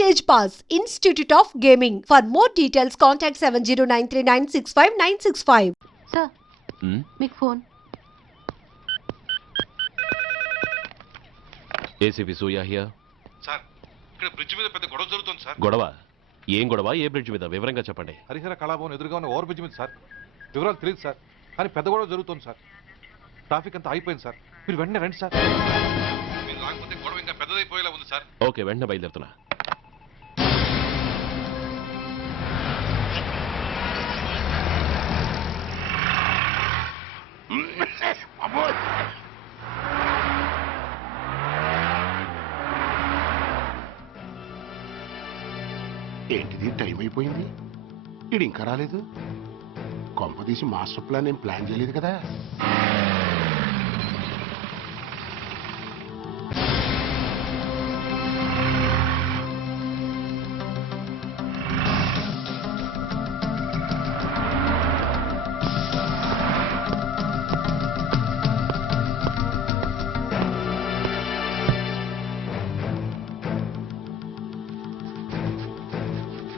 Stage Pass, Institute of Gaming. For more details, contact 7093965965. Sir, make phone. ACP Surya here. Sir, ఇక్కడ bridge మీద పెద్ద గొడవ జరుగుతుంది sir. గొడవ? ఏం గొడవ? ఏ బ్రిడ్జ్ మీద? వివరంగా చెప్పండి. హరిహర కళాభవన్ ఎదురుగా ఉన్న ఓవర్ బ్రిడ్జ్ మీద సార్. వివరాలు తెలియదు సార్, కానీ పెద్ద గొడవ జరుగుతుంది సార్. ట్రాఫిక్ అంతా అయిపోయింది సార్. మీరు వెంటనే రండి సార్. మీరు రాకపోతే గొడవ ఇంకా పెద్దదైపోయేలా ఉంది సార్. ఓకే, వెంటనే బయలుదేరుతున్నా. ఏంటిది, టైం అయిపోయింది, ఇది ఇంకా రాలేదు. కొంపదీసి మాస్టర్ ప్లాన్ ఏం ప్లాన్ చేయలేదు కదా.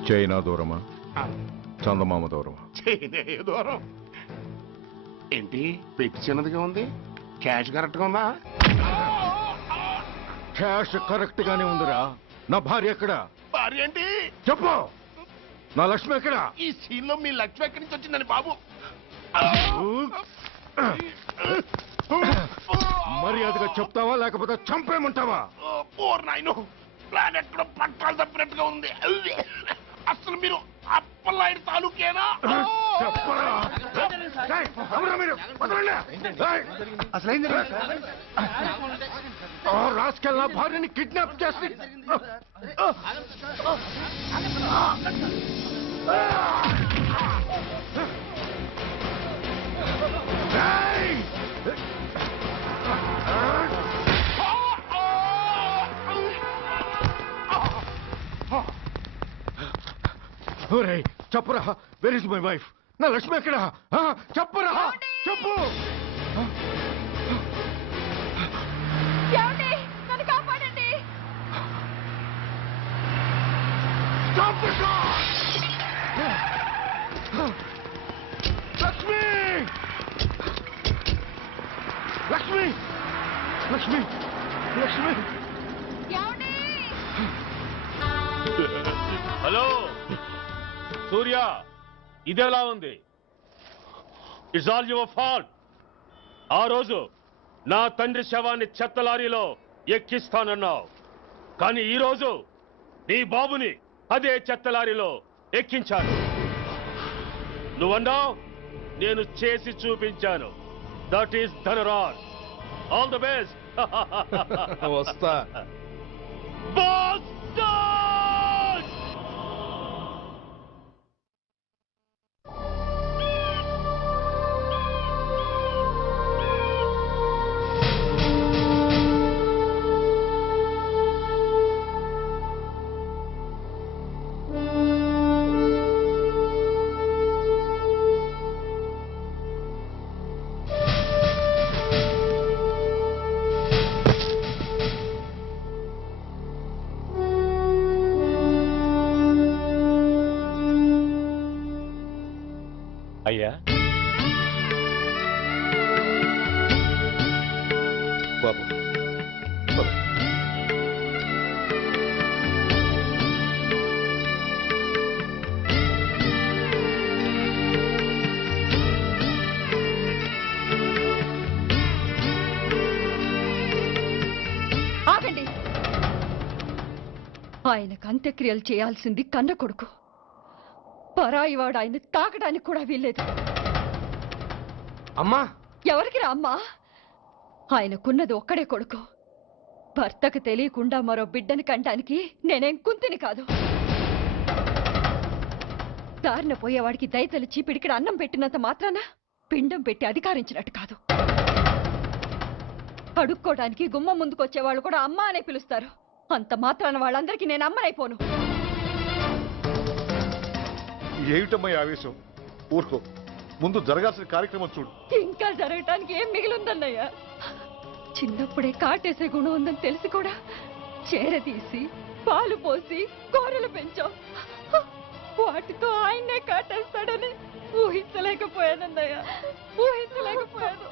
చైనా దూరమా, చందమామ దూరమా? చైనా దూరం ఏంటి, పెట్టి చిన్నదిగా ఉంది, క్యాష్ కరెక్ట్ గా ఉందా? క్యాష్ కరెక్ట్ గానే ఉందిరా. నా భార్య ఎక్కడ? భార్య ఏంటి చెప్పు. నా లక్ష్మి ఎక్కడ? ఈ సీన్ లో మీ లక్ష్మి ఎక్కడి నుంచి వచ్చిందని బాబు? మర్యాదగా చెప్తావా లేకపోతే చంపేమంటావా? ఓర్ నాయనో, ప్లాన్ ఎక్కడో పట్టాలు తప్పినట్టుగా ఉంది. అసలు మీరు అప్పలాంటి తాలూకేనా? రాసుకెళ్ళ భార్యని కిడ్నాప్ చేసి చెప్పరా, వెర్ ఇస్ మై వైఫ్? నా లక్ష్మి ఎక్కడ? చెప్పరా, చెప్పు. నన్ను కాపాడండి. లక్ష్మి, లక్ష్మి, లక్ష్మి, లక్ష్మి. హలో సూర్య, ఇదెలా ఉంది? It's all your fault. ఆ రోజు నా తండ్రి శవాన్ని చెత్త లారీలో ఎక్కిస్తానన్నావు, కానీ ఈ రోజు నీ బాబుని అదే చెత్త లారీలో ఎక్కించాను. నువ్వన్నావు, నేను చేసి చూపించాను. That is Dhanraj. All the best. వస్తా. అయ్యా బాబు, ఆగండి. ఆయనకు అంత్యక్రియలు చేయాల్సింది కన్న కొడుకు. పరాయివాడు ఆయన తాకడానికి కూడా వీల్లేదు. అమ్మా, ఎవరికి రా అమ్మా? ఆయనకున్నది ఒక్కడే కొడుకు. భర్తకు తెలియకుండా మరో బిడ్డని కంటానికి నేనేం కుంతిని కాదు. దారిన పోయేవాడికి దయతలిచి పిడికిడ అన్నం పెట్టినంత మాత్రాన పిండం పెట్టి అధికారించినట్టు కాదు. అడుక్కోవడానికి గుమ్మం ముందుకొచ్చేవాళ్ళు కూడా అమ్మ అనే పిలుస్తారు. అంత మాత్రాన వాళ్ళందరికీ నేను అమ్మనైపోను. ఏమిటమ్మా ఆవేశం? ఊరుకో, ముందు జరగాల్సిన కార్యక్రమం చూడు. ఇంకా జరగటానికి ఏం మిగిలిందన్నయ్యా? చిన్నప్పుడే కాటేసే గుణం ఉందని తెలిసి కూడా చేరదీసి పాలు పోసి కూరలు పెంచాం. వాటితో ఆయన్నే కాటేస్తాడని ఊహించలేకపోయానన్నయ్య, ఊహించలేకపోయాను.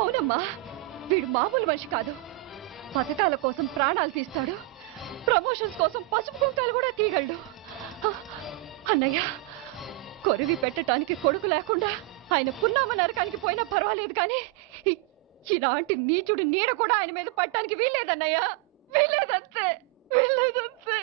అవునమ్మా, వీడు మామూలు మనిషి కాదు. పథకాల కోసం ప్రాణాలు తీస్తాడు, ప్రమోషన్స్ కోసం పసుపు కుంకాలు కూడా తీయగలడు. అన్నయ్య, కొరివి పెట్టడానికి కొడుకు లేకుండా ఆయన పున్నామ నరకానికి పోయినా పర్వాలేదు, కానీ ఇలాంటి నీచుడు నీడ కూడా ఆయన మీద పట్టడానికి వీల్లేదన్నయ్య, వీల్లేదంతే, వీల్లేదంతే.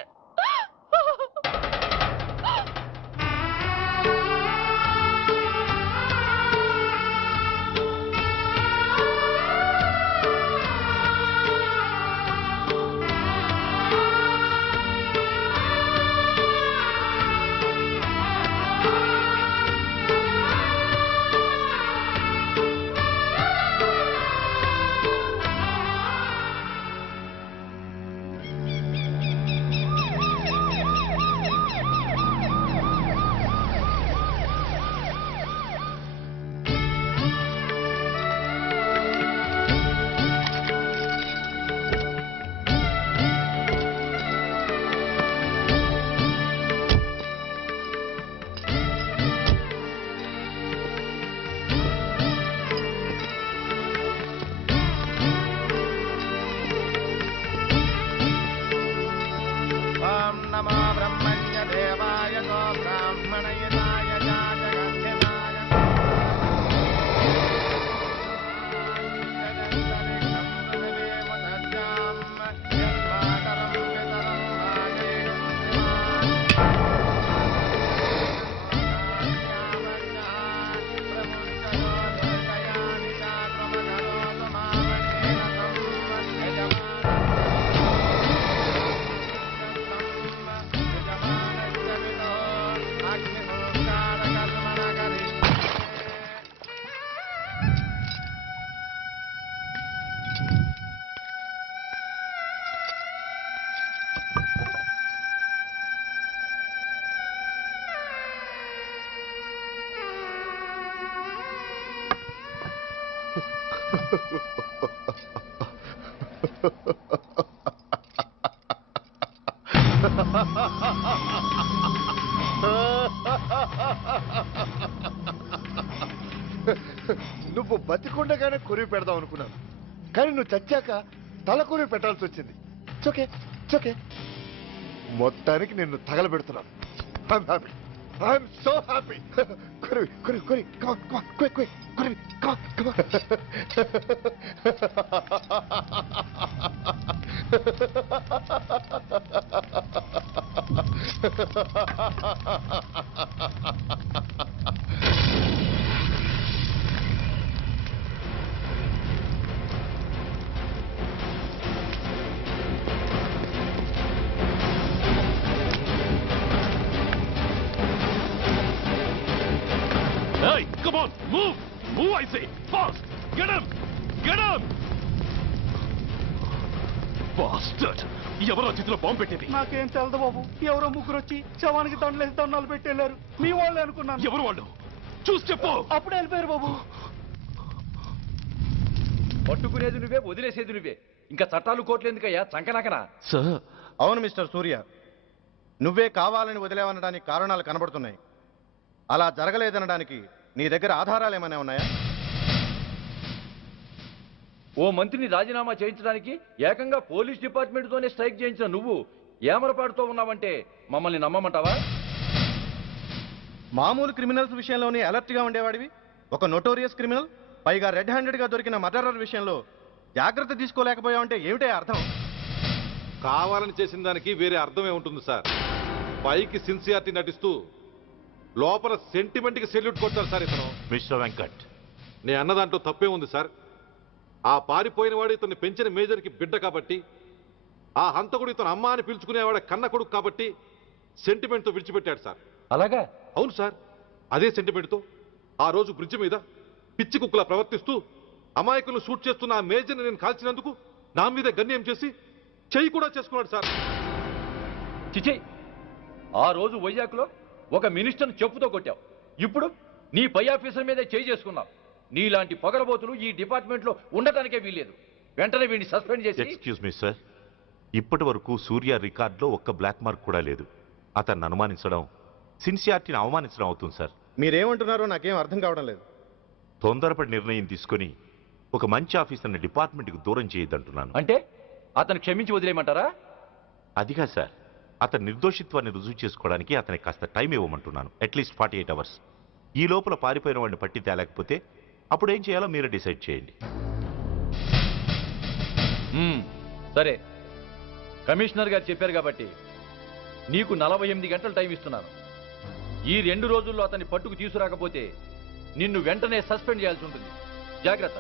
నువ్వు బతికుండగానే కొరివి పెడదాం అనుకున్నాను, కానీ నువ్వు చచ్చాక తల కొరివి పెట్టాల్సి వచ్చింది. చోకే చోకే, మొత్తానికి నిన్ను తగలబెడుతున్నాను. I'm so happy. కొరివి కొరివి కొరివి, కమాన్ కమాన్, క్విక్ క్విక్, కొరివి, come on Hey, come on, move! Move, I say! Fast! Get him! Get him! Bastard! ఎవరో చేతిలో బాంబు పెట్టింది? నాకేం తెలదు బాబు. ఎవరో ముగ్గురు వచ్చి శవానికి దండలేసి దండాలు పెట్టేళ్ళారు. మీ వాళ్ళే అనుకున్నాను. ఎవరు వాళ్ళు? చూసి చెప్పు. అప్పుడే వెళ్ళిపోయారు బాబు. పట్టుకునేది నువ్వే, వదిలేసేది నువ్వే. ఇంకా చట్టాలు కోట్లు ఎందుకయ్యా, చంకనాకనా? సార్, అవును మిస్టర్ సూర్య, నువ్వే కావాలని వదిలేవనడానికి కారణాలు కనబడుతున్నాయి. అలా జరగలేదనడానికి నీ దగ్గర ఆధారాలు ఏమైనా ఉన్నాయా? ఓ మంత్రిని రాజీనామా చేయించడానికి ఏకంగా పోలీస్ డిపార్ట్మెంట్తోనే స్ట్రైక్ చేయించిన నువ్వు ఏమరపాటుతో ఉన్నావంటే మమ్మల్ని నమ్మమంటావా? మామూలు క్రిమినల్స్ విషయంలోనే అలర్ట్గా ఉండేవాడివి, ఒక నోటోరియస్ క్రిమినల్, పైగా రెడ్ హ్యాండెడ్గా దొరికిన మర్డరర్ విషయంలో జాగ్రత్త తీసుకోలేకపోయావంటే ఏమిటే అర్థం? కావాలని చేసిన దానికి వేరే అర్థమే ఉంటుంది సార్. పైకి సిన్సియారిటీ నటిస్తూ లోపల సెంటిమెంట్కి సెల్యూట్ కొడతారు సార్ ఇతను. మిస్టర్ వెంకట్, నేను అన్న దాంట్లో తప్పే ఉంది సార్. ఆ పారిపోయిన వాడు ఇతన్ని పెంచిన మేజర్కి బిడ్డ కాబట్టి, ఆ హంతకుడు ఇతను అమ్మ అని పిలుచుకునేవాడు కన్న కొడుకు కాబట్టి సెంటిమెంట్తో విడిచిపెట్టాడు సార్. అలాగా? అవును సార్, అదే సెంటిమెంట్తో ఆ రోజు బ్రిడ్జ్ మీద పిచ్చి కుక్కలా ప్రవర్తిస్తూ అమాయకులను షూట్ చేస్తున్న ఆ మేజర్ని నేను కాల్చినందుకు నా మీద గన్యం చేసి చెయ్యి కూడా చేసుకున్నాడు సార్. చిచి, ఆ రోజు వైజాగ్లో ఒక మినిస్టర్ని చెప్పుతో కొట్టావు, ఇప్పుడు నీ పై ఆఫీసర్ మీదే చేయి చేసుకున్నావు. నీలాంటి పొగరబోతులు ఈ డిపార్ట్మెంట్లో ఉండటానికే వీల్లేదు. వెంటనే వీడిని సస్పెండ్ చేసి. ఎక్స్క్యూజ్ మీ సార్, ఇప్పటి వరకు సూర్య రికార్డులో ఒక్క బ్లాక్ మార్క్ కూడా లేదు. అతన్ని అనుమానించడం సిన్సియారిటీని అవమానించడం అవుతుంది సార్. మీరేమంటున్నారో నాకేం అర్థం కావడం లేదు. తొందరపడి నిర్ణయం తీసుకొని ఒక మంచి ఆఫీసర్ని డిపార్ట్మెంట్కి దూరం చేయొద్దంటున్నాను. అంటే అతను క్షమించి వదిలేయమంటారా? అదిగా సార్, అతని నిర్దోషిత్వాన్ని రుజువు చేసుకోవడానికి అతనికి కాస్త టైం ఇవ్వమంటున్నాను. At least 48 hours. ఈ లోపల పారిపోయిన వాడిని పట్టి తేలేకపోతే అప్పుడు ఏం చేయాలో మీరే డిసైడ్ చేయండి. సరే, కమిషనర్ గారు చెప్పారు కాబట్టి నీకు 48 గంటలు టైం ఇస్తున్నాను. ఈ 2 రోజుల్లో అతన్ని పట్టుకు తీసుకురాకపోతే నిన్ను వెంటనే సస్పెండ్ చేయాల్సి ఉంటుంది. జాగ్రత్త.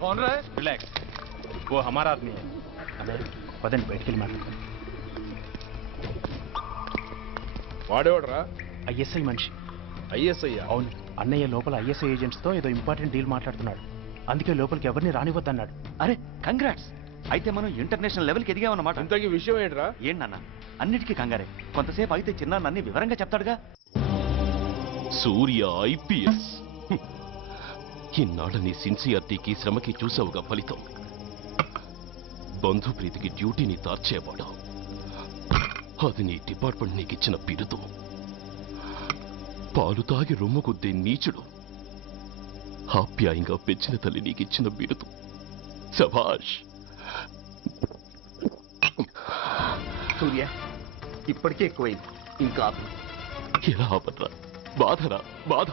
कौन रहा है? रिलैक्स, वो हमारा आदमी है. अबे पदन बैठ के माట్లాడతాం. వాడేవాడరా? ఐఎస్ఐ మనిషి. ఐఎస్ఐ? అవును, అన్నయ్య లోపల ఐఎస్ఐ ఏజెంట్స్ తో ఏదో ఇంపార్టెంట్ డీల్ మాట్లాడుతున్నాడు. అందుకే లోపలికి ఎవరిని రానివ్వద్దన్నాడు. అరే కంగ్రాట్స్, అయితే మనం ఇంటర్నేషనల్ లెవెల్కి ఎదిగామన్నమాట. ఇంతకీ విషయం ఏంట్రా? ఏంటన్నా అన్నిటికీ కంగారే. కొంతసేపు అయితే చిన్న అన్ని వివరంగా చెప్తాడుగా. సూర్య IPS. ఇన్నాళ్ళ నీ సిన్సియారిటీకి శ్రమకి చూసావుగా ఫలితం. బంధుప్రీతికి డ్యూటీని తార్చేవాడు. అది నీ డిపార్ట్మెంట్ నీకిచ్చిన బిరుదు. పాలు తాగి రొమ్ము కొద్దే నీచుడు. ఆప్యాయంగా పెంచిన తల్లి నీకిచ్చిన బిరుదు. శభాష్. సూర్య ఇప్పటికే ఎక్కువైంది, ఇంకా ఎలా ఆపట్రా? బాధరా బాధ.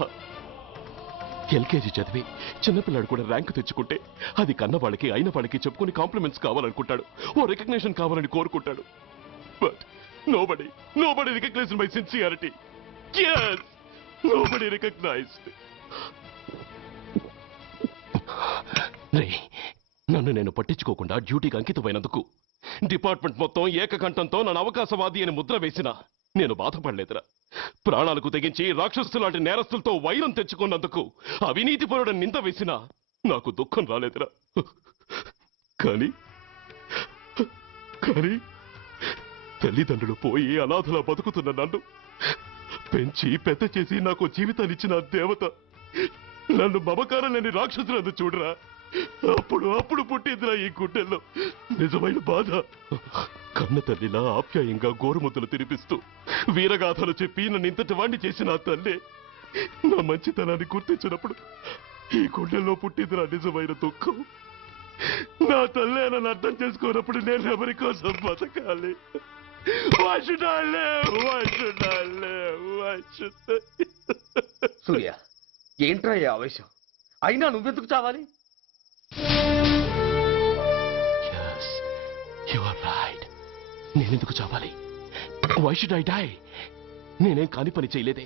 LKG చదివి చిన్నపిల్లాడు కూడా ర్యాంకు తెచ్చుకుంటే అది కన్న వాళ్ళకి అయిన వాళ్ళకి చెప్పుకుని కాంప్లిమెంట్స్ కావాలనుకుంటాడు, ఓ రికగ్నిషన్ కావాలని కోరుకుంటాడు. But nobody recognized my sincerity. Yes, nobody recognized. నన్ను నేను పట్టించుకోకుండా డ్యూటీకి అంకితమైనందుకు డిపార్ట్మెంట్ మొత్తం ఏకకంఠంతో నన్ను అవకాశవాది అని ముద్ర వేసినా నేను బాధపడలేదురా. ప్రాణాలకు తెగించి రాక్షసులాంటి నేరస్తులతో వైరం తెచ్చుకున్నందుకు అవినీతిపరుడని నింద వేసినా నాకు దుఃఖం రాలేదురా. కానీ తల్లిదండ్రులు పోయి అనాథలా బతుకుతున్న నన్ను పెంచి పెద్ద చేసి నాకు జీవితాన్నిచ్చిన దేవత నన్ను మమకారం లేని రాక్షసులందు చూడరా. అప్పుడు పుట్టిందిరా ఈ గుడ్డెల్లో నిజమైన బాధ. కన్న తల్లిలా ఆప్యాయంగా గోరుముద్దలు తినిపిస్తూ వీరగాథలు చెప్పి నన్ను ఇంతటి వాణ్ణి చేసిన ఆ తల్లే నా మంచితనాన్ని గుర్తించినప్పుడు ఈ గుండెల్లో పుట్టిందిరా నిజమైన దుఃఖం. నా తల్లే నన్ను అర్థం చేసుకోనప్పుడు నేను ఎవరి కోసం బతకాలి? సూర్య ఏంట్రా ఈ ఆవేశం? అయినా నువ్వెందుకు చావాలి? నేనెందుకు చావాలి? Why should I die? నేనేం కాని పని చేయలేదే.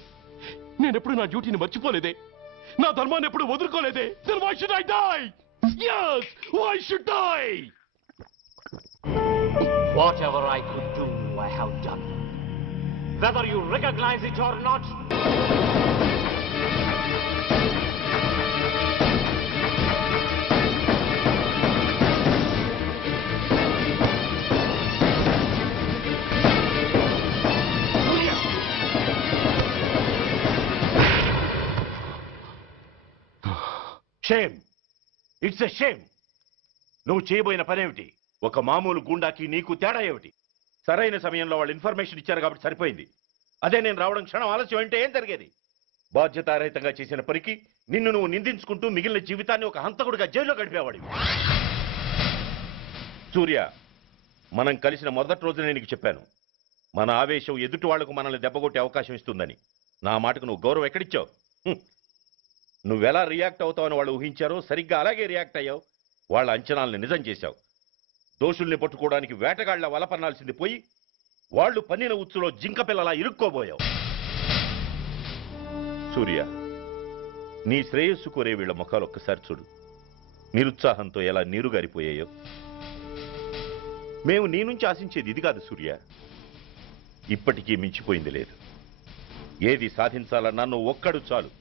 నేనెప్పుడు నా డ్యూటీని మర్చిపోలేదే. నా ధర్మాన్ని ఎప్పుడు వదులుకోలేదే. Then why should I die? Yes, why should I? Whatever I could do, I have done. Whether you recognize it or not. Shame, it's a shame. నువ్వు చేయబోయిన పనేమిటి? ఒక మామూలు గుండాకి నీకు తేడా ఏమిటి? సరైన సమయంలో వాళ్ళు ఇన్ఫర్మేషన్ ఇచ్చారు కాబట్టి సరిపోయింది. అదే నేను రావడం క్షణం ఆలస్యం అంటే ఏం జరిగేది? బాధ్యతారహితంగా చేసిన పనికి నిన్ను నువ్వు నిందించుకుంటూ మిగిలిన జీవితాన్ని ఒక హంతకుడిగా జైల్లో గడిపేవాడివి. సూర్య, మనం కలిసిన మొదటి రోజునే నీకు చెప్పాను, మన ఆవేశం ఎదుటి వాళ్లకు మనల్ని దెబ్బగొట్టే అవకాశం ఇస్తుందని. నా మాటకు నువ్వు గౌరవం ఎక్కడిచ్చావు? నువ్వెలా రియాక్ట్ అవుతావని వాళ్ళు ఊహించారో సరిగ్గా అలాగే రియాక్ట్ అయ్యావు. వాళ్ళ అంచనాలను నిజం చేశావు. దోషుల్ని పట్టుకోవడానికి వేటగాళ్ల వలపన్నాల్సింది పోయి వాళ్ళు పన్నిన ఉచ్చులో జింక పిల్లలా ఇరుక్కోబోయావు. సూర్య, నీ శ్రేయస్సు కోరే వీళ్ళ ముఖాలు ఒక్కసారి చూడు. నిరుత్సాహంతో ఎలా నీరుగారిపోయాయో. మేము నీ నుంచి ఆశించేది ఇది కాదు సూర్య. ఇప్పటికీ మించిపోయింది లేదు. ఏది సాధించాలన్నా నువ్వు ఒక్కడు చాలు.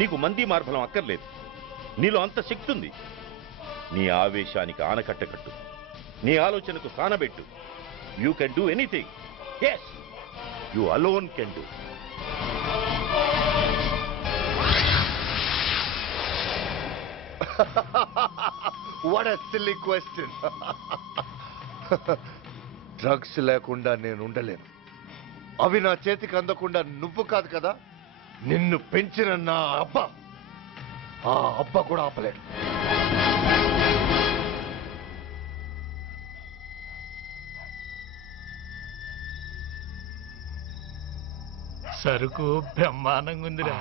నీకు మంది మార్బలం అక్కర్లేదు. నీలో అంత శక్తి ఉంది. నీ ఆవేశానికి ఆనకట్ట కట్టు, నీ ఆలోచనకు సానబెట్టు. You can do anything. Yes, you alone can do. What a silly question. Drugs లేకుండా నేను ఉండలేను. అవి నా చేతికి అందకుండా నువ్వు కాదు కదా, నిన్ను పెంచిన నా అబ్బా, ఆ అబ్బా కూడా ఆపలేడు. సరుకు బ్రహ్మాండంగా ఉందిరా.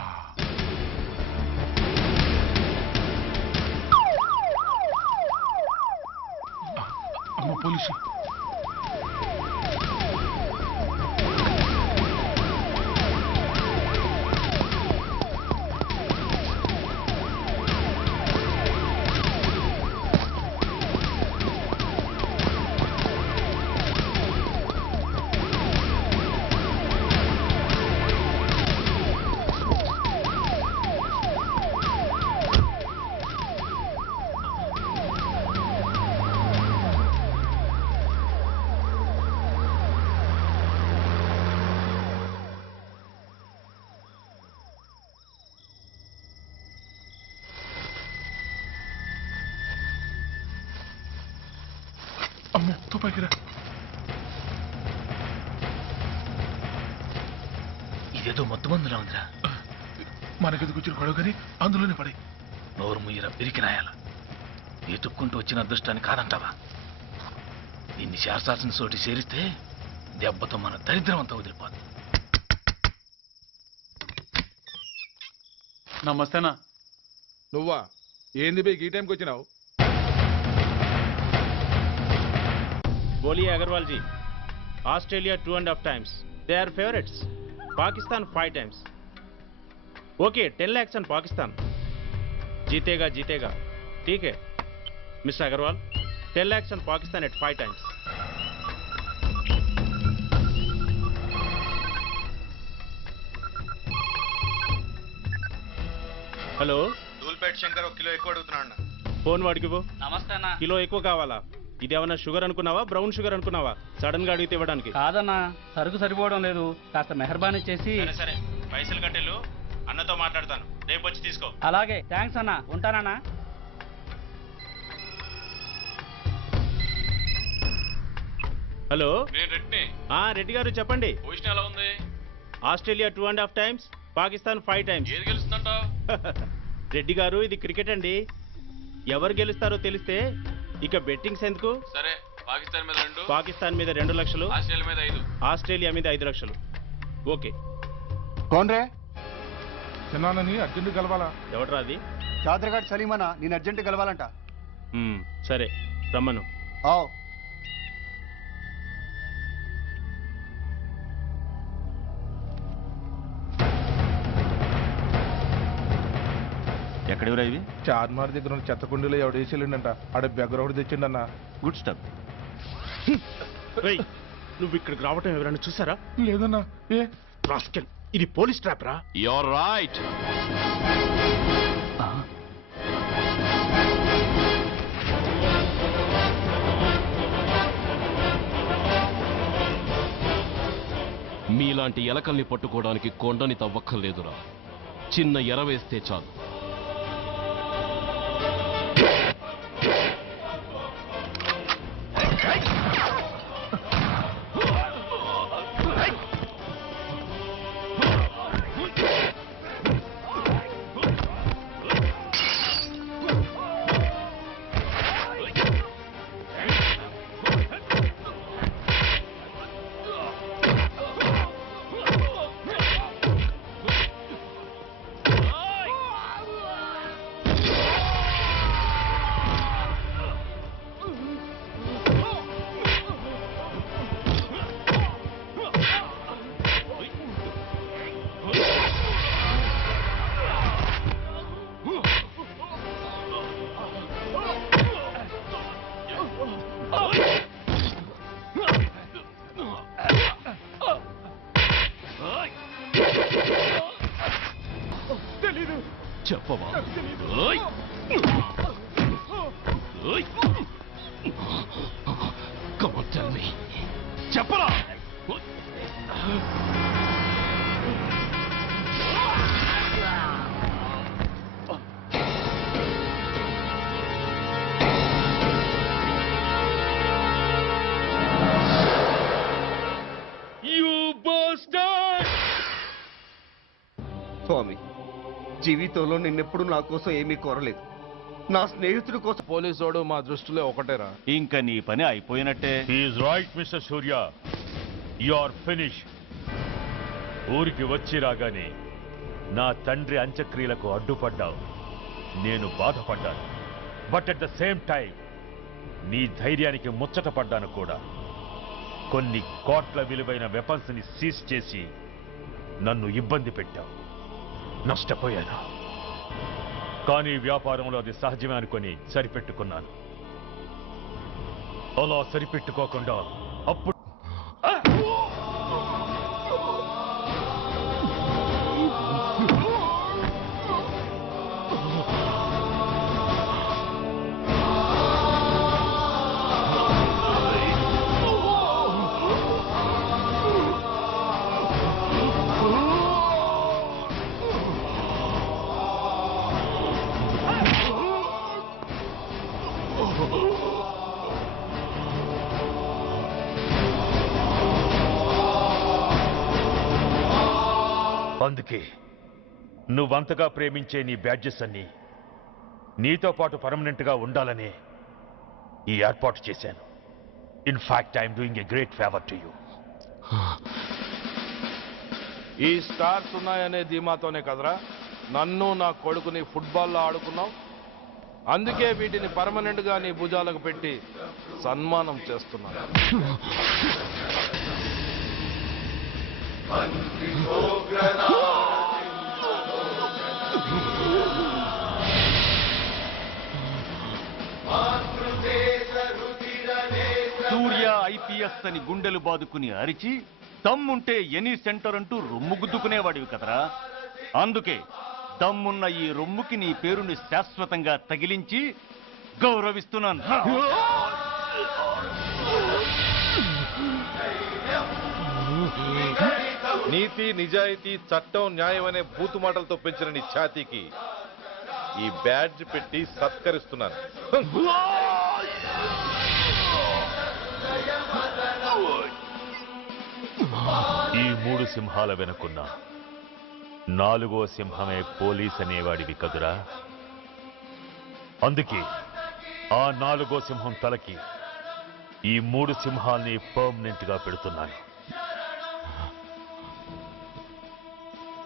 అమ్మ పోలీసు. అమ్మో తుపాకిరా. ఇదేదో మొత్తం మందులా ఉందిరా. మనకెందుకు వచ్చిన గొడవ కానీ అందులోనే పడి నోరు ముయ్యరా పిరికినాయాల. ఎతుక్కుంటూ వచ్చిన అదృష్టాన్ని కాదంటావా? దీన్ని శాస్త్రాసిన చోటి చేరిస్తే దెబ్బతో మన దరిద్రం అంతా వదిలిపోదు. నమస్తేనా. నువ్వా? ఏంది బే ఈ టైంకి వచ్చినావు? बोलिए Agrawal ji. Australia 2.5 times. They are favorites. Pakistan 5 times. Okay, 10 lakhs on Pakistan. जीतेगा जीतेगा. ठीक है mister Agarwal. 10 lakhs on Pakistan at 5 times. Hello, Dhoolpet Shankar ఒక కిలో ఎక్కువ అడుగుతున్నాడు. ఫోన్ వాడికి ఇవ్వు. నమస్తే అన్న. కిలో ఎక్కువ కావాలా? ఇదేమన్నా షుగర్ అనుకున్నావా, బ్రౌన్ షుగర్ అనుకున్నావా? సడన్ గా అడిగితే ఇవ్వడానికి కాదన్నా, సరుకు సరిపోవడం లేదు. కాస్త మెహర్బానీ చేసి. సరే పైసలు కట్టెలు, అన్నతో మాట్లాడతాను. రేపు వచ్చి తీసుకో. అలాగే, థ్యాంక్స్ అన్న. ఉంటానన్నా. హలో, నేను రెడ్డిని. రెడ్డి గారు చెప్పండి. పొజిషన్ ఎలా ఉంది? Australia 2.5 times, Pakistan 5 times. ఏది గెలుస్తుందంటావు? రెడ్డి గారు, ఇది క్రికెట్ అండి. ఎవరు గెలుస్తారో తెలిస్తే ఇక బెట్టింగ్స్ ఎందుకు? సరే, పాకిస్తాన్ మీద 2, పాకిస్తాన్ మీద 2 లక్షలు, ఆస్ట్రేలియా మీద 5, ఆస్ట్రేలియా మీద 5 లక్షలు. ఓకే. కోన్రే చిన్నానని అర్జెంట్ కలవాలా? ఎవడరా అది? చాదరగాడ్ సలీమనా, నేను అర్జెంట్ కలవాలంట. సరే రమ్మను. ఎక్కడెవరా ఇవి? చార్మార్ దగ్గర ఉన్న చెత్తకుండీలో ఎవడు వేసేళ్ళంట. ఆడ బెగ్గర ఒకటి తెచ్చిండన్నా. Good stuff. నువ్వు ఇక్కడికి రావటం ఎవరైనా చూసారా? లేదన్నా. ఏ రాస్కెల్, ఇది పోలీస్ ట్రాప్ రా. You're right. మీలాంటి ఎలకల్ని పట్టుకోవడానికి కొండని తవ్వక్కర్లేదురా. చిన్న ఎర వేస్తే చాలు. చెప్పవా? ఓయ్! ఓయ్! Come on, tell me. చెప్పరా? స్వామి, జీవితంలో నిన్నెప్పుడు నా కోసం ఏమీ కోరలేదు. నా స్నేహితుడి కోసం. పోలీసోడు మా దృష్టిలో ఒకటేరా. ఇంకా నీ పని అయిపోయినట్టే. Is right mister Surya, you are finish. ఊరికి వచ్చి రాగానే నా తండ్రి అంత్యక్రియలకు అడ్డుపడ్డావు. నేను బాధపడ్డాను. But at the same time నీ ధైర్యానికి ముచ్చట పడ్డాను కూడా. కొన్ని కోట్ల విలువైన వెపన్స్ ని సీజ్ చేసి నన్ను ఇబ్బంది పెట్టావు. నష్టపోయాను. కానీ వ్యాపారంలో అది సహజమే అనుకొని సరిపెట్టుకున్నాను. అలా సరిపెట్టుకోకుండా అప్పుడు అందుకే నువ్వంతగా ప్రేమించే నీ బ్యాడ్జెస్ అన్ని నీతో పాటు పర్మనెంట్ గా ఉండాలని ఈ ఏర్పాటు చేశాను. In fact I'm doing a great favour to you. ఈ స్టార్స్ ఉన్నాయనే ధీమాతోనే కదరా నన్ను నా కొడుకుని ఫుట్బాల్లో ఆడుకున్నావు. అందుకే వీటిని పర్మనెంట్ గా నీ భుజాలకు పెట్టి సన్మానం చేస్తున్నాను. సూర్య ఐపీఎస్ అని గుండెలు బాదుకుని అరిచి దమ్ముంటే ఎనీ సెంటర్ అంటూ రొమ్ము గుద్దుకునేవాడివి కదరా. అందుకే దమ్మున్న ఈ రొమ్ముకి నీ పేరుని శాశ్వతంగా తగిలించి గౌరవిస్తున్నాను. నీతి, నిజాయితీ, చట్టం, న్యాయం అనే బూతు మాటలతో పెంచిన నీ ఛాతీకి ఈ బ్యాడ్జ్ పెట్టి సత్కరిస్తున్నాను. ఈ 3 సింహాల వెనుకున్న 4వ సింహమే పోలీస్ అనేవాడివి కదురా. అందుకే ఆ 4వ సింహం తలకి ఈ 3 సింహాల్ని పర్మనెంట్ గా పెడుతున్నాను.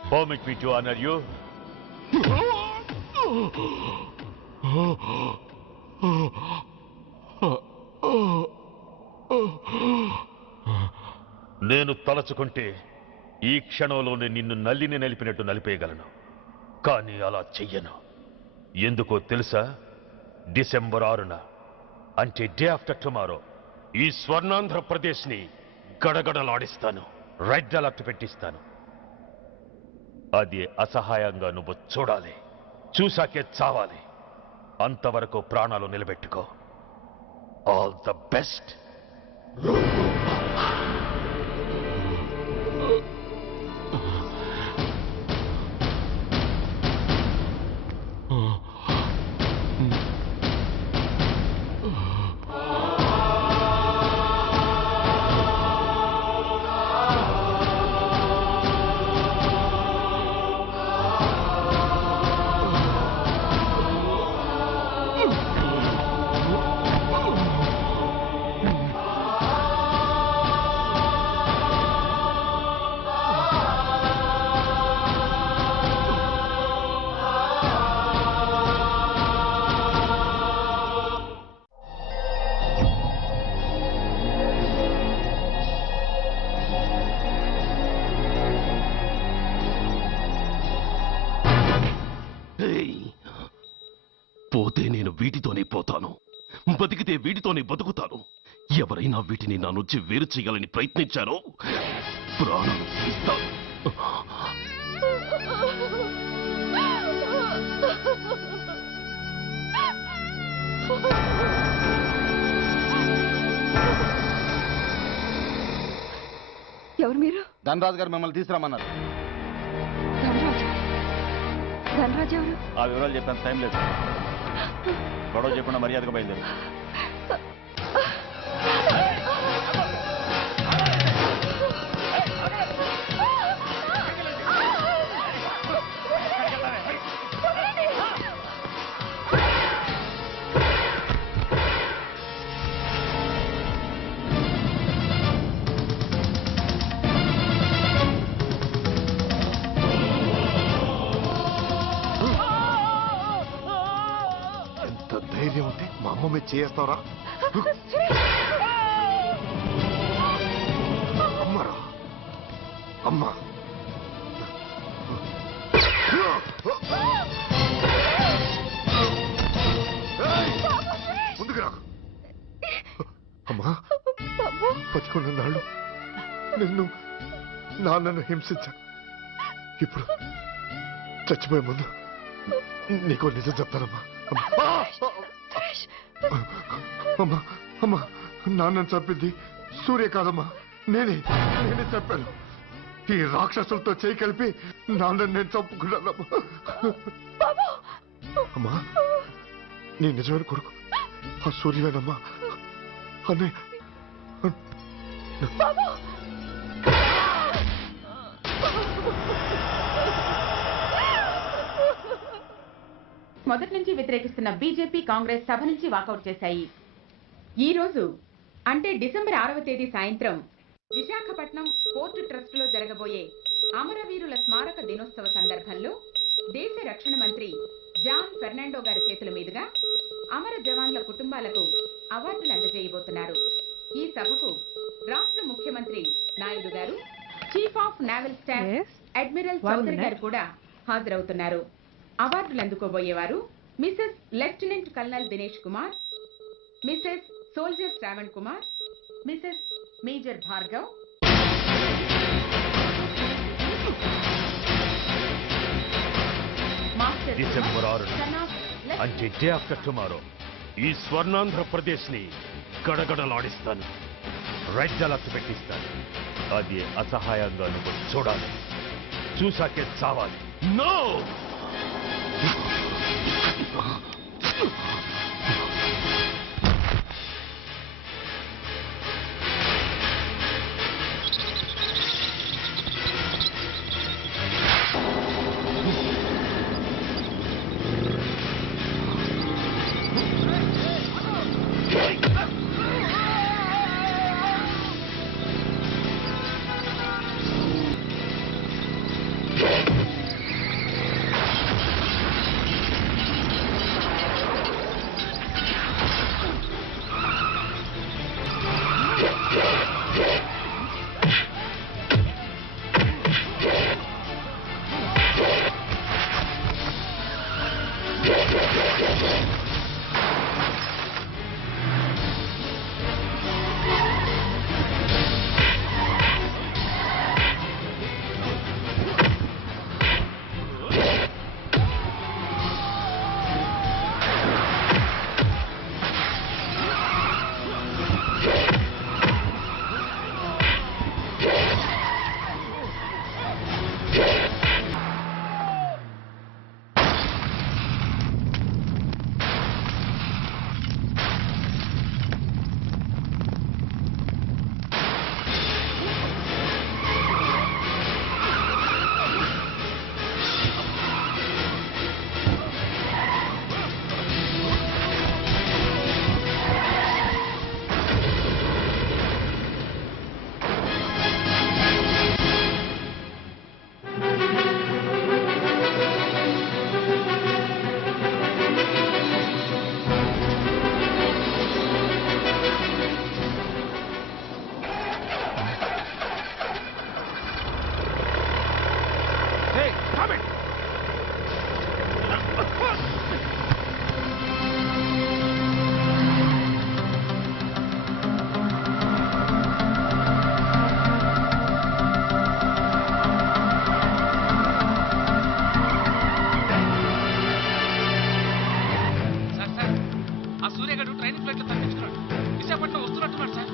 Permit me to honor you. నేను తలచుకుంటే ఈ క్షణంలోనే నిన్ను నల్లిని నలిపినట్టు నలిపేయగలను. కానీ అలా చెయ్యను. ఎందుకో తెలుసా? డిసెంబర్ 6న అంటే డే ఆఫ్టర్ టుమారో ఈ స్వర్ణాంధ్రప్రదేశ్ని గడగడలాడిస్తాను. రెడ్ అలర్ట్ పెట్టిస్తాను. అది అసహాయంగా నువ్వు చూడాలి. చూశాకే చావాలి. అంతవరకు ప్రాణాలు నిలబెట్టుకో. All the best. పోతే నేను వీటితోనే పోతాను, బతికితే వీటితోనే బతుకుతాను. ఎవరైనా వీటిని నా నుంచి వేరు చేయాలని ప్రయత్నించారో ప్రాణాలు తీస్తాను. ఎవరు మీరు? ధనరాజు గారు మిమ్మల్ని తీసుకురామన్నారు. ధనరాజు ధనరాజు ఎవరు? ఆ వివరాలు చెప్పేంత టైం లేదు. గొడవ చెప్పకుండా మర్యాదగా బయలుదేరు. ధైర్యం ఉంటే మా అమ్మ మీద చేస్తావరా? అమ్మరా అమ్మ ముందుకు రా. అమ్మా బతికున్న నాళ్ళు నాన్నను హింసించాను. ఇప్పుడు చచ్చిపోయే ముందు నీకో నిజం చెప్తానమ్మా. అమ్మా అమ్మా నాన్నను చంపింది సూర్య కాదమ్మా, నేనే చెప్పాను. ఈ రాక్షసులతో చేయి కలిపి నాన్నను నేను చంపుకున్నానమ్మా. అమ్మా నీ నిజమైన కొడుకు ఆ సూర్యవేనమ్మా. అనే మొదటి నుంచి వ్యతిరేకిస్తున్న బీజేపీ, కాంగ్రెస్ సభ నుంచి వాకౌట్ చేశాయి. ఈ రోజు అంటే డిసెంబర్ 6వ తేదీ సాయంత్రం విశాఖపట్నం పోర్టు ట్రస్టులో జరగబోయే అమరవీరుల స్మారక దినోత్సవ సందర్భంలో దేశ రక్షణ మంత్రి జాన్ ఫెర్నాండో గారి చేతుల మీదుగా అమర జవాన్ల కుటుంబాలకు అవార్డులు అందజేయబోతున్నారు. ఈ సభకు రాష్ట్ర ముఖ్యమంత్రి నాయుడు గారు, chief of naval staff admiral Chowdary గారు కూడా హాజరవుతున్నారు. అవార్డులు అందుకోబోయేవారు Mrs lieutenant colonel Dinesh Kumar, Mrs soldier Shravan Kumar, Mrs major Bhargav, December 6 అంటే డే ఆఫ్టర్ టుమారో ఈ స్వర్ణాంధ్రప్రదేశ్ ని గడగడలాడిస్తాను, రెడ్ అలర్ట్ పెట్టిస్తాను. అది అసహాయంగా నువ్వు చూడాలి, చూసాకే చావాలి. నో విశాఖపట్నం వస్తున్నట్టున్నాడు సార్.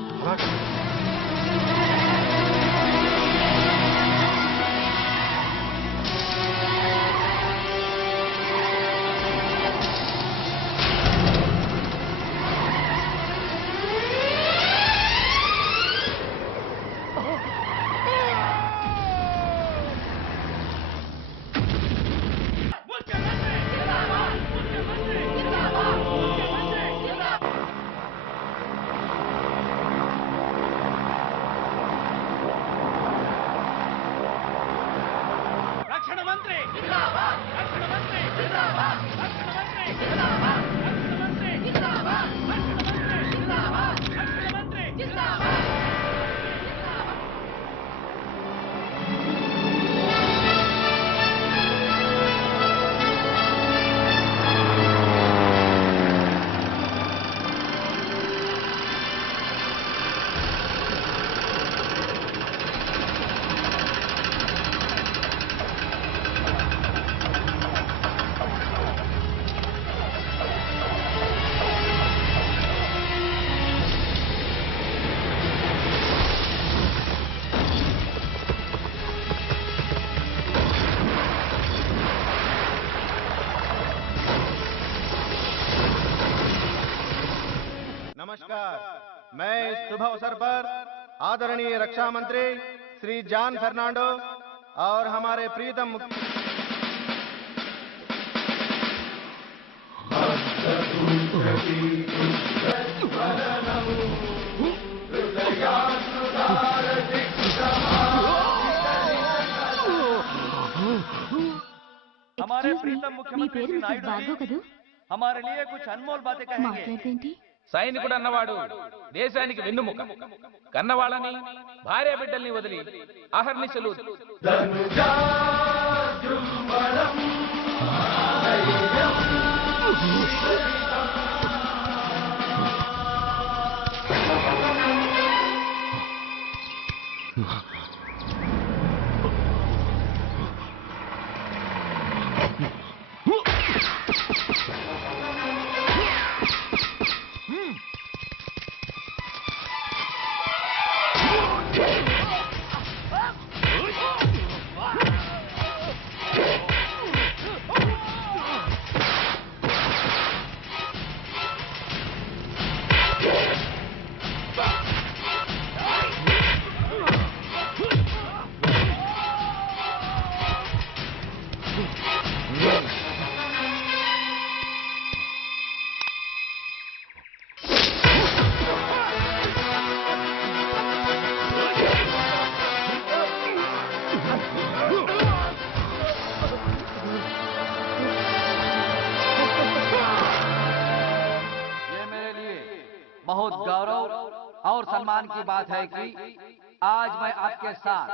शुभ अवसर पर आदरणीय रक्षा मंत्री श्री जॉन फर्नांडो और हमारे प्रीतम हमारे प्रीतम मुख्यमंत्री श्री नायडू जी हमारे लिए कुछ अनमोल बातें कहेंगे। సైనికుడు అన్నవాడు దేశానికి వెన్నుముక. కన్నవాళ్ళని భార్య బిడ్డల్ని వదిలి అహర్నిశలు बहुत गौरव और सम्मान की बात है कि आज मैं आपके साथ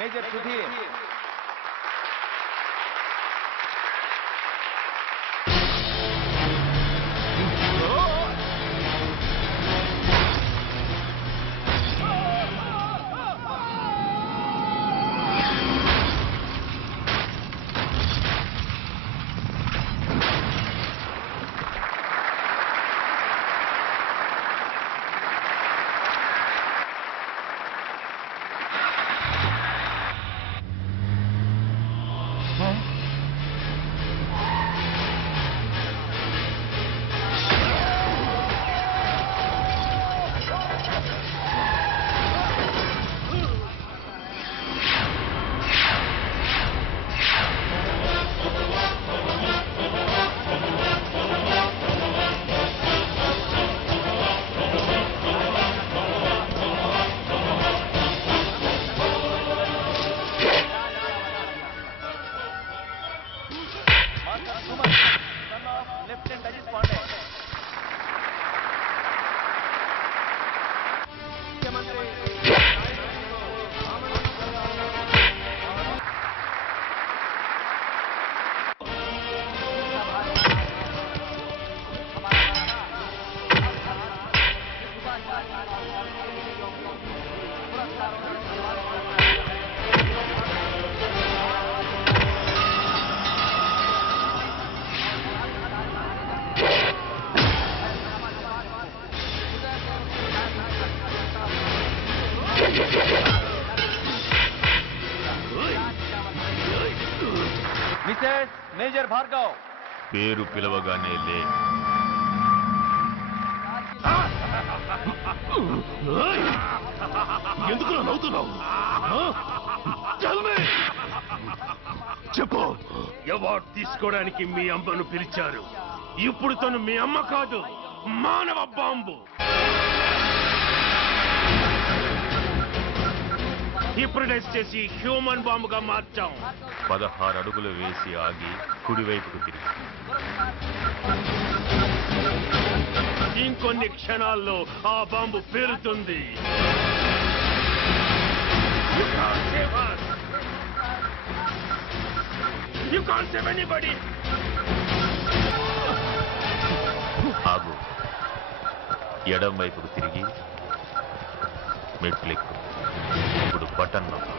major Sudhir Mrs major Bhargav పేరు పిలవగానే లే. ఎందుకు నవ్వుతున్నావు? చెప్పు. అవార్డు తీసుకోవడానికి మీ అమ్మను పిలిచారు. ఇప్పుడు తను మీ అమ్మ కాదు, మానవ బాంబు. హిప్రటైజ్ చేసి హ్యూమన్ బాంబుగా మార్చాం. 16 అడుగులు వేసి ఆగి కుడివైపుకు తిరిగి ఇంకొన్ని క్షణాల్లో ఆ bomb పేలుతుంది. You can't save anybody. ఆగు. ఎడం వైపుకు తిరిగి మెట్లెక్కు. ఇప్పుడు బటన్ నొక్కు.